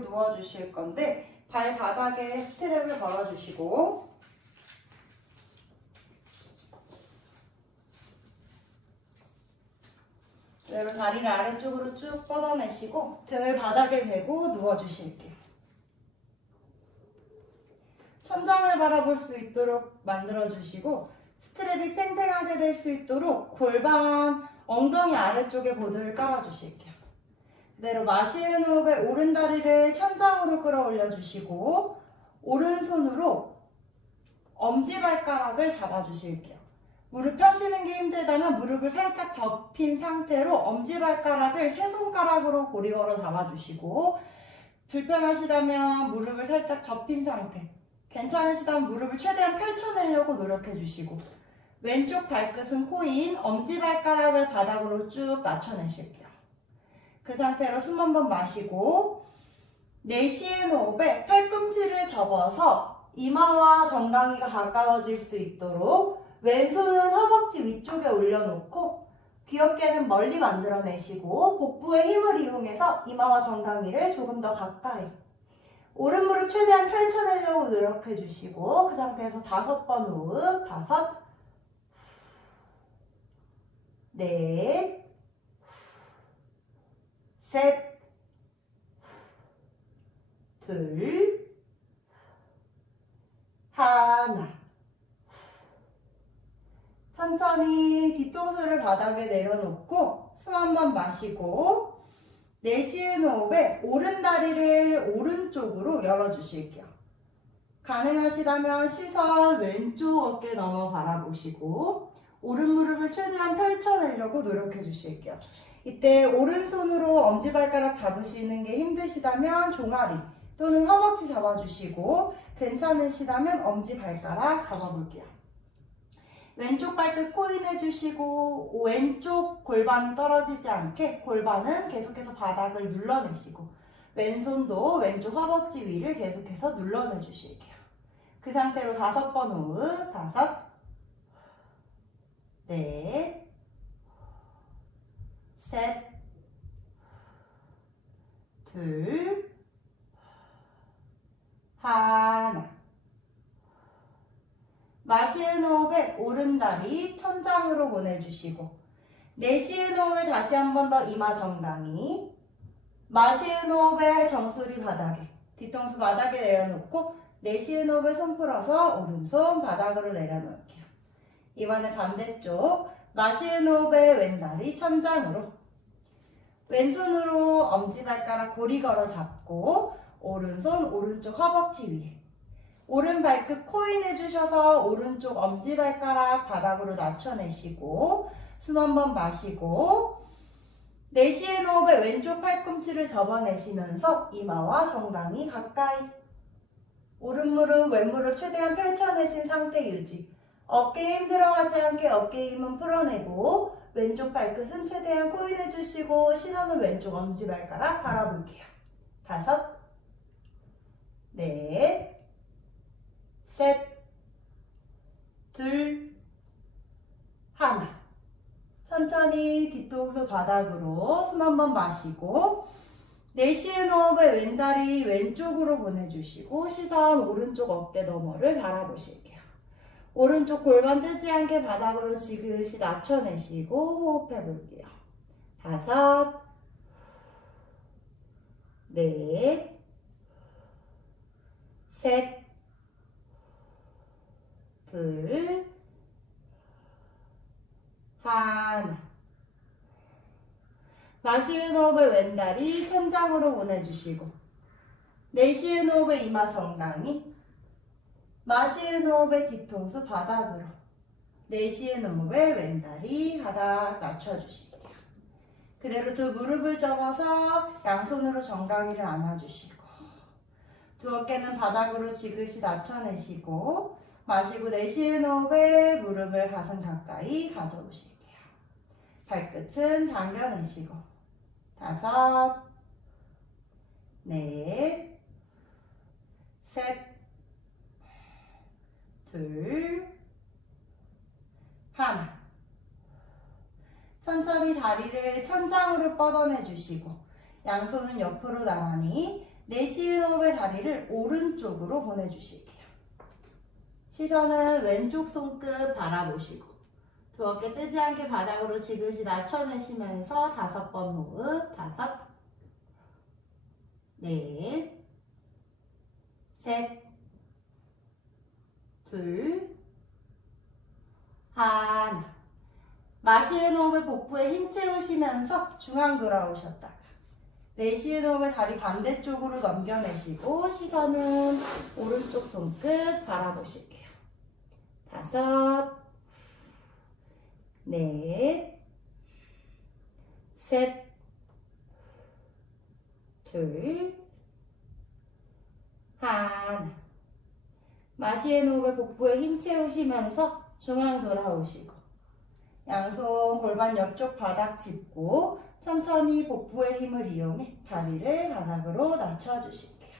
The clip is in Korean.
누워주실 건데 발바닥에 스트랩을 걸어주시고 그대로 다리를 아래쪽으로 쭉 뻗어내시고 등을 바닥에 대고 누워주실게요. 천장을 바라볼 수 있도록 만들어주시고 스트랩이 팽팽하게 될 수 있도록 골반 엉덩이 아래쪽에 보드를 깔아주실게요. 그대로 마시는 호흡에 오른 다리를 천장으로 끌어올려 주시고 오른손으로 엄지발가락을 잡아주실게요. 무릎 펴시는 게 힘들다면 무릎을 살짝 접힌 상태로 엄지발가락을 세 손가락으로 고리걸어 잡아주시고 불편하시다면 무릎을 살짝 접힌 상태 괜찮으시다면 무릎을 최대한 펼쳐내려고 노력해 주시고 왼쪽 발끝은 코인 엄지발가락을 바닥으로 쭉 낮춰내실게요. 그 상태로 숨 한 번 마시고 내쉬는 호흡에 팔꿈치를 접어서 이마와 정강이가 가까워질 수 있도록 왼손은 허벅지 위쪽에 올려놓고 귀엽게는 멀리 만들어내시고 복부의 힘을 이용해서 이마와 정강이를 조금 더 가까이 오른 무릎 최대한 펼쳐내려고 노력해 주시고 그 상태에서 다섯 번 호흡 다섯 넷 셋, 둘, 하나. 천천히 뒤통수를 바닥에 내려놓고 숨 한 번 마시고 내쉬는 호흡에 오른 다리를 오른쪽으로 열어주실게요. 가능하시다면 시선 왼쪽 어깨 넘어 바라보시고 오른 무릎을 최대한 펼쳐내려고 노력해 주실게요. 이때 오른손으로 엄지발가락 잡으시는 게 힘드시다면 종아리 또는 허벅지 잡아주시고 괜찮으시다면 엄지발가락 잡아볼게요. 왼쪽 발끝 코인 해주시고 왼쪽 골반이 떨어지지 않게 골반은 계속해서 바닥을 눌러내시고 왼손도 왼쪽 허벅지 위를 계속해서 눌러내 주실게요. 그 상태로 다섯 번 호흡, 다섯, 넷, 셋, 둘, 하나. 마시는 호흡에 오른다리 천장으로 보내주시고 내쉬는 호흡에 다시 한 번 더 이마 정강이 마시는 호흡에 정수리 바닥에 뒤통수 바닥에 내려놓고 내쉬는 호흡에 손 풀어서 오른손 바닥으로 내려놓을게요. 이번에 반대쪽 마시는 호흡에 왼다리 천장으로 왼손으로 엄지발가락 고리 걸어 잡고 오른손 오른쪽 허벅지 위에 오른 발끝 코인 해주셔서 오른쪽 엄지발가락 바닥으로 낮춰내시고 숨 한 번 마시고 내쉬는 호흡에 왼쪽 팔꿈치를 접어내시면서 이마와 정강이 가까이 오른 무릎 왼 무릎 최대한 펼쳐내신 상태 유지 어깨 힘 들어가지 않게 어깨 힘은 풀어내고 왼쪽 발끝은 최대한 코인 해주시고 시선은 왼쪽 엄지발가락 바라볼게요 다섯 넷 셋, 둘, 하나. 천천히 뒤통수 바닥으로 숨 한번 마시고 내쉬는 호흡에 왼다리 왼쪽으로 보내주시고 시선 오른쪽 어깨 너머를 바라보실게요. 오른쪽 골반 뜨지 않게 바닥으로 지그시 낮춰내시고 호흡해 볼게요. 다섯, 넷, 셋, 둘, 하나. 마시는 호흡에 왼다리 천장으로 보내주시고, 내쉬는 호흡에 이마 정강이, 마시는 호흡에 뒤통수 바닥으로, 내쉬는 호흡에 왼다리 바닥 낮춰주실게요. 그대로 두 무릎을 접어서 양손으로 정강이를 안아주시고, 두 어깨는 바닥으로 지그시 낮춰내시고, 마시고 내쉬는 호흡에 무릎을 가슴 가까이 가져오실게요. 발끝은 당겨내시고 다섯, 넷, 셋, 둘, 하나. 천천히 다리를 천장으로 뻗어내 주시고 양손은 옆으로 나란히 내쉬는 호흡의 다리를 오른쪽으로 보내주실게요. 시선은 왼쪽 손끝 바라보시고 두 어깨 뜨지 않게 바닥으로 지그시 낮춰내시면서 다섯 번 호흡 다섯 넷 셋, 둘, 하나. 마시는 호흡에 채우시면서 중앙 돌아오셨다가 내쉬는 호흡에 다리 반대쪽으로 넘겨내시고 시선은 오른쪽 손끝 바라보실게요. 다섯, 넷, 셋, 둘, 하나. 마시는 호흡에 복부에 힘 채우시면서 중앙 돌아오시고 양손 골반 옆쪽 바닥 짚고 천천히 복부의 힘을 이용해 다리를 바닥으로 낮춰주시고